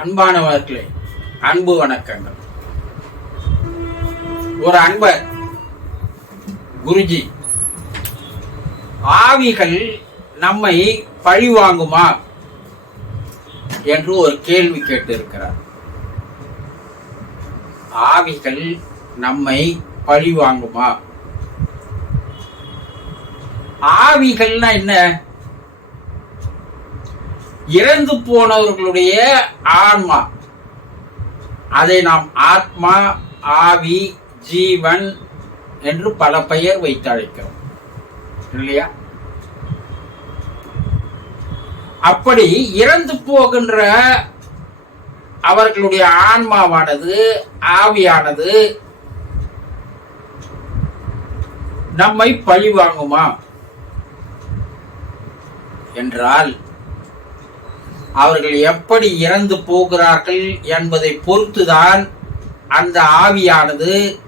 அன்பானவர்களே அன்பு வணக்கங்கள். ஒரு அன்பர் குருஜி ஆவிகள் நம்மை பழி வாங்குமா என்று ஒரு கேள்வி கேட்டிருக்கிறார். ஆவிகள் நம்மை பழி வாங்குமா? ஆவிகள்னா என்ன? இறந்து போனவர்களுடைய ஆன்மா. அதை நாம் ஆத்மா ஆவி ஜீவன் என்று பல பெயர் வைத்து அழைக்கிறோம் இல்லையா? அப்படி இறந்து போகின்ற அவர்களுடைய ஆன்மாவானது ஆவியானது நம்மை பழி வாங்குமா என்றால் அவர்கள் எப்படி இறந்து போகிறார்கள் என்பதை பொறுத்துதான் அந்த ஆவியானது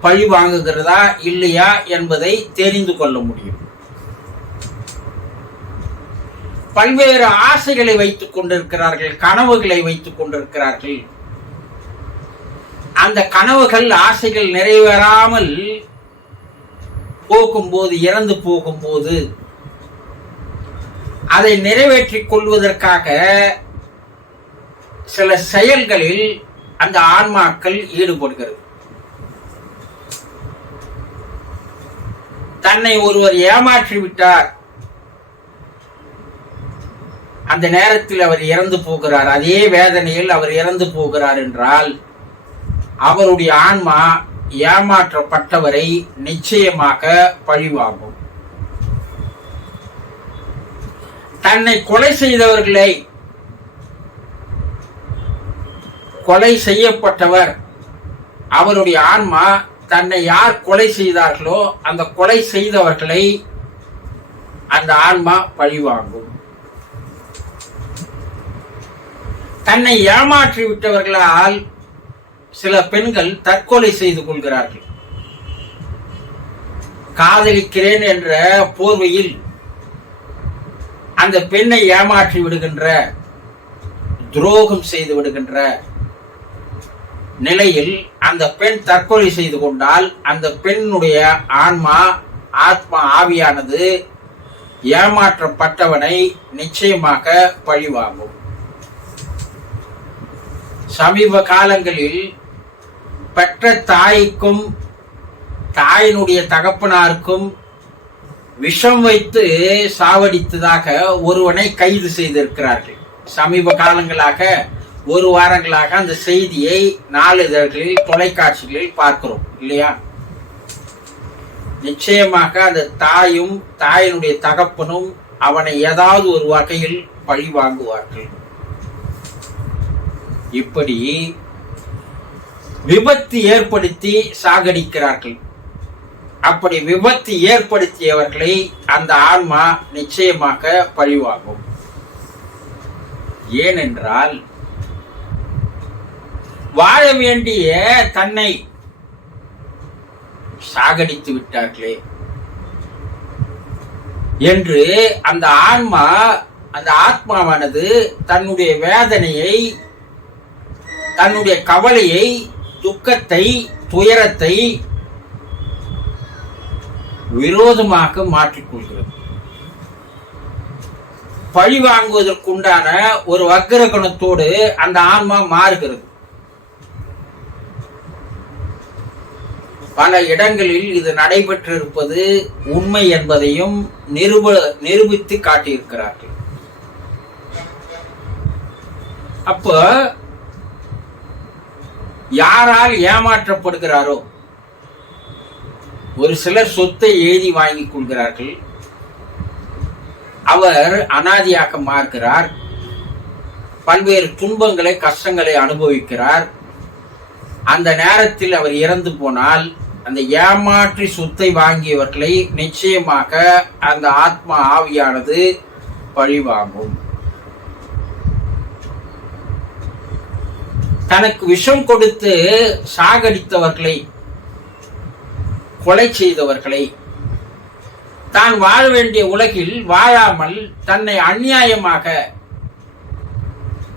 பழி வாங்குகிறதா இல்லையா என்பதை தெரிந்து கொள்ள முடியும். பல்வேறு ஆசைகளை வைத்துக் கொண்டிருக்கிறார்கள் கனவுகளை வைத்துக் கொண்டிருக்கிறார்கள். அந்த கனவுகள் ஆசைகள் நிறைவேறாமல் போகும்போது இறந்து போகும்போது அதை நிறைவேற்றிக் கொள்வதற்காக சில செயல்களில் அந்த ஆன்மாக்கள் ஈடுபடுகிறது. தன்னை ஒருவர் ஏமாற்றி விட்டார். அந்த நேரத்தில் அவர் இறந்து போகிறார். அதே வேதனையில் அவர் இறந்து போகிறார் என்றால் அவருடைய ஆன்மா ஏமாற்றப்பட்டவரை நிச்சயமாக பழிவாகும் தன்னை கொலை செய்தவர்களை கொலை செய்யப்பட்டவர். அவருடைய ஆன்மா தன்னை யார் கொலை செய்தார்களோ அந்த கொலை செய்தவர்களை அந்த ஆன்மா பழிவாங்கும். தன்னை ஏமாற்றி விட்டவர்களால் சில பெண்கள் தற்கொலை செய்து கொள்கிறார்கள். காதலிக்கிறேன் என்ற போர்வையில் அந்த பெண்ணை ஏமாற்றி விடுகின்ற துரோகம் செய்து விடுகின்ற நிலையில் அந்த பெண் தற்கொலை செய்து கொண்டால் அந்த பெண்ணுடைய ஆன்மா ஆத்மா ஆவியானது ஏமாற்றப்பட்டவனை நிச்சயமாக பழிவாங்கும். சமீப காலங்களில் பெற்ற தாய்க்கும் தாயினுடைய தகப்பனாருக்கும் விஷம் வைத்து சாவடித்ததாக ஒருவனை கைது செய்திருக்கிறார்கள். சமீப காலங்களாக ஒரு வாரங்களாக அந்த செய்தியை நாளிதழ்களில் தொலைக்காட்சிகளில் பார்க்கிறோம் இல்லையா? நிச்சயமாக அந்த தாயும் தாயினுடைய தகப்பனும் அவனை ஏதாவது ஒரு வகையில் பழி வாங்குவார்கள். இப்படி விபத்து ஏற்படுத்தி சாகடிக்கிறார்கள். அப்படி விபத்து ஏற்படுத்தியவர்களை அந்த ஆன்மா நிச்சயமாக பழிவாகும் ஏனென்றால் வாழ வேண்டிய தன்னை சாகடித்து விட்டார்களே என்று அந்த ஆன்மா அந்த ஆத்மாவானது தன்னுடைய வேதனையை தன்னுடைய கவலையை துக்கத்தை துயரத்தை விரோதமாக மாற்றிக்கொள்கிறது பழி வாங்குவதற்குண்டான ஒரு வக்கரகுணத்தோடு அந்த ஆன்மா மாறுகிறது. பல இடங்களில் இது நடைபெற்றிருப்பது உண்மை என்பதையும் நிரூப நிரூபித்து காட்டியிருக்கிறார்கள். அப்போ யாரால் ஏமாற்றப்படுகிறாரோ? ஒரு சிலர் சொத்தை எழுதி வாங்கி கொள்கிறார்கள். அவர் அனாதியாக மாறுகிறார். பல்வேறு துன்பங்களை கஷ்டங்களை அனுபவிக்கிறார். அந்த நேரத்தில் அவர் இறந்து போனால் அந்த ஏமாற்றி சொத்தை வாங்கியவர்களை நிச்சயமாக அந்த ஆத்மா ஆவியானது பழிவாங்கும். தனக்கு விஷம் கொடுத்து சாகடித்தவர்களை கொலை செய்தவர்களை. தான் வாழ வேண்டிய உலகில் வாழாமல் தன்னை அநியாயமாக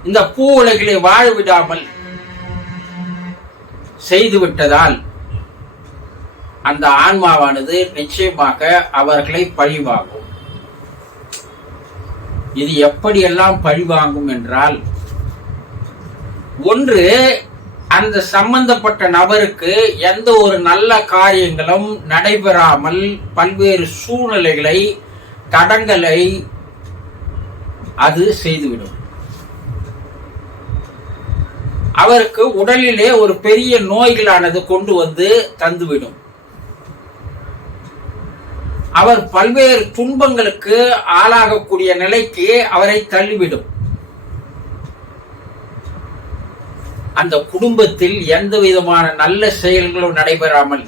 இந்த பூ உலகிலே வாழ விடாமல் செய்துவிட்டதால் அந்த ஆன்மாவானது நிச்சயமாக அவர்களை பழிவாங்கும். இது எப்படியெல்லாம் பழிவாங்கும் என்றால் ஒன்று அந்த சம்பந்தப்பட்ட நபருக்கு எந்த ஒரு நல்ல காரியங்களும் நடைபெறாமல் பல்வேறு சூழ்நிலைகளை தடங்களை அது செய்துவிடும். அவருக்கு உடலிலே ஒரு பெரிய நோய்களானது கொண்டு வந்து தந்துவிடும். அவர் பல்வேறு துன்பங்களுக்கு ஆளாகக்கூடிய நிலைக்கு அவரை தள்ளிவிடும். அந்த குடும்பத்தில் எந்த விதமான நல்ல செயல்களும் நடைபெறாமல்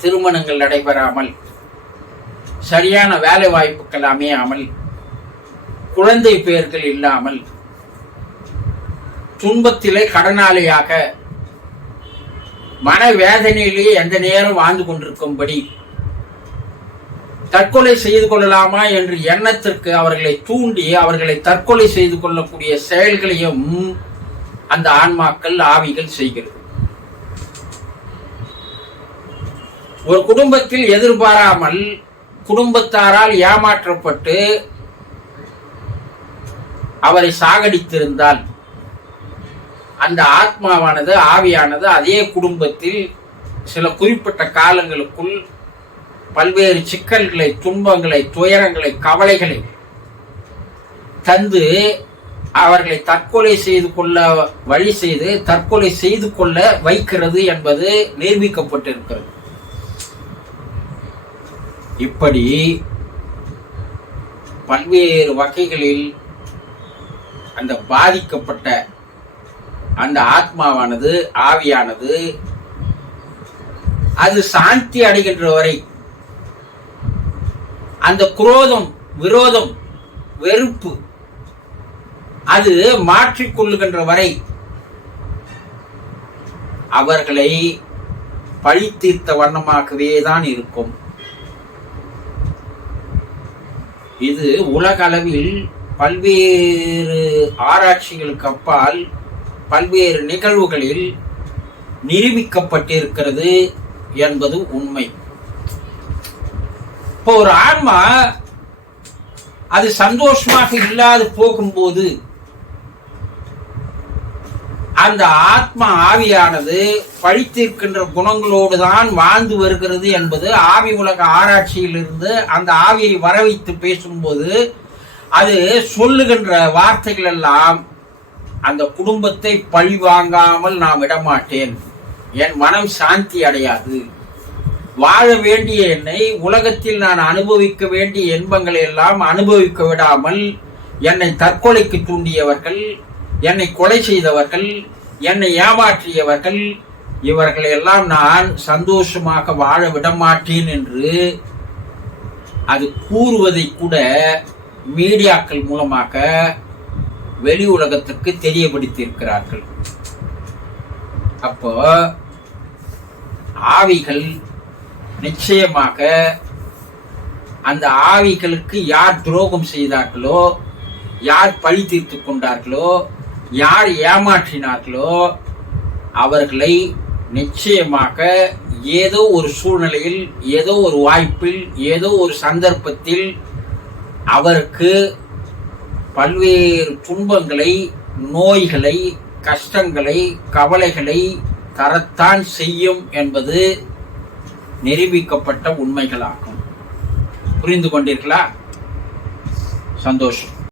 திருமணங்கள் நடைபெறாமல் சரியான வேலை வாய்ப்புகள் அமையாமல் குழந்தை பெயர்கள் இல்லாமல் துன்பத்திலே கடனாளியாக மனவேதனையிலேயே எந்த நேரம் வாழ்ந்து கொண்டிருக்கும்படி தற்கொலை செய்து கொள்ளலாமா என்று எண்ணத்திற்கு அவர்களை தூண்டி அவர்களை தற்கொலை செய்து கொள்ளக்கூடிய செயல்களையும் அந்த ஆன்மாக்கள் ஆவிகள் செய்கிறது. ஒரு குடும்பத்தில் எதிர்பாராமல் குடும்பத்தாரால் ஏமாற்றப்பட்டு அவரை சாகடித்திருந்தால் அந்த ஆத்மாவானது ஆவியானது அதே குடும்பத்தில் சில குறிப்பிட்ட காலங்களுக்குள் பல்வேறு சிக்கல்களை துன்பங்களை துயரங்களை கவலைகளை தந்து அவர்களை தற்கொலை செய்து கொள்ள வழி செய்து தற்கொலை செய்து கொள்ள வைக்கிறது என்பது நிரூபிக்கப்பட்டிருக்கிறது. இப்படி பல்வேறு வகைகளில் அந்த பாதிக்கப்பட்ட அந்த ஆத்மாவானது ஆவியானது அது சாந்தி அடைகின்ற வரை அந்த குரோதம் விரோதம் வெறுப்பு அது மாற்றிக்கொள்ளுகின்ற வரை அவர்களை பழி தீர்த்த வண்ணமாகவே தான் இருக்கும். இது உலக அளவில் பல்வேறு ஆராய்ச்சிகளுக்கு அப்பால் பல்வேறு நிகழ்வுகளில் நிரூபிக்கப்பட்டிருக்கிறது என்பது உண்மை. இப்போ ஒரு ஆன்மா அது சந்தோஷமாக இல்லாது போகும்போது அந்த ஆத்மா ஆவியானது பழித்திருக்கின்ற குணங்களோடு தான் வாழ்ந்து வருகிறது என்பது ஆவி உலக ஆராய்ச்சியிலிருந்து அந்த ஆவியை வரவைத்து பேசும்போது அது சொல்லுகின்ற வார்த்தைகள் எல்லாம் அந்த குடும்பத்தை பழி வாங்காமல் நான் விடமாட்டேன். என் மனம் சாந்தி அடையாது. வாழ வேண்டிய என்னை உலகத்தில் நான் அனுபவிக்க வேண்டிய இன்பங்களை எல்லாம் அனுபவிக்க விடாமல் என்னை தற்கொலைக்கு தூண்டியவர்கள் என்னை கொலை செய்தவர்கள் என்னை ஏமாற்றியவர்கள் இவர்களை எல்லாம் நான் சந்தோஷமாக வாழ விடமாட்டேன் என்று அது கூறுவதை கூட மீடியாக்கள் மூலமாக வெளி உலகத்திற்கு தெரியப்படுத்தியிருக்கிறார்கள். அப்போ ஆவிகள் நிச்சயமாக அந்த ஆவிகளுக்கு யார் துரோகம் செய்தார்களோ யார் பழி தீர்த்து கொண்டார்களோ யார் ஏமாற்றினார்களோ அவர்களை நிச்சயமாக ஏதோ ஒரு சூழ்நிலையில் ஏதோ ஒரு வாய்ப்பில் ஏதோ ஒரு சந்தர்ப்பத்தில் அவருக்கு பல்வேறு துன்பங்களை நோய்களை கஷ்டங்களை கவலைகளை தரத்தான் செய்யும் என்பது நிரூபிக்கப்பட்ட உண்மைகளாகும். புரிந்து கொண்டீர்களா? சந்தோஷம்.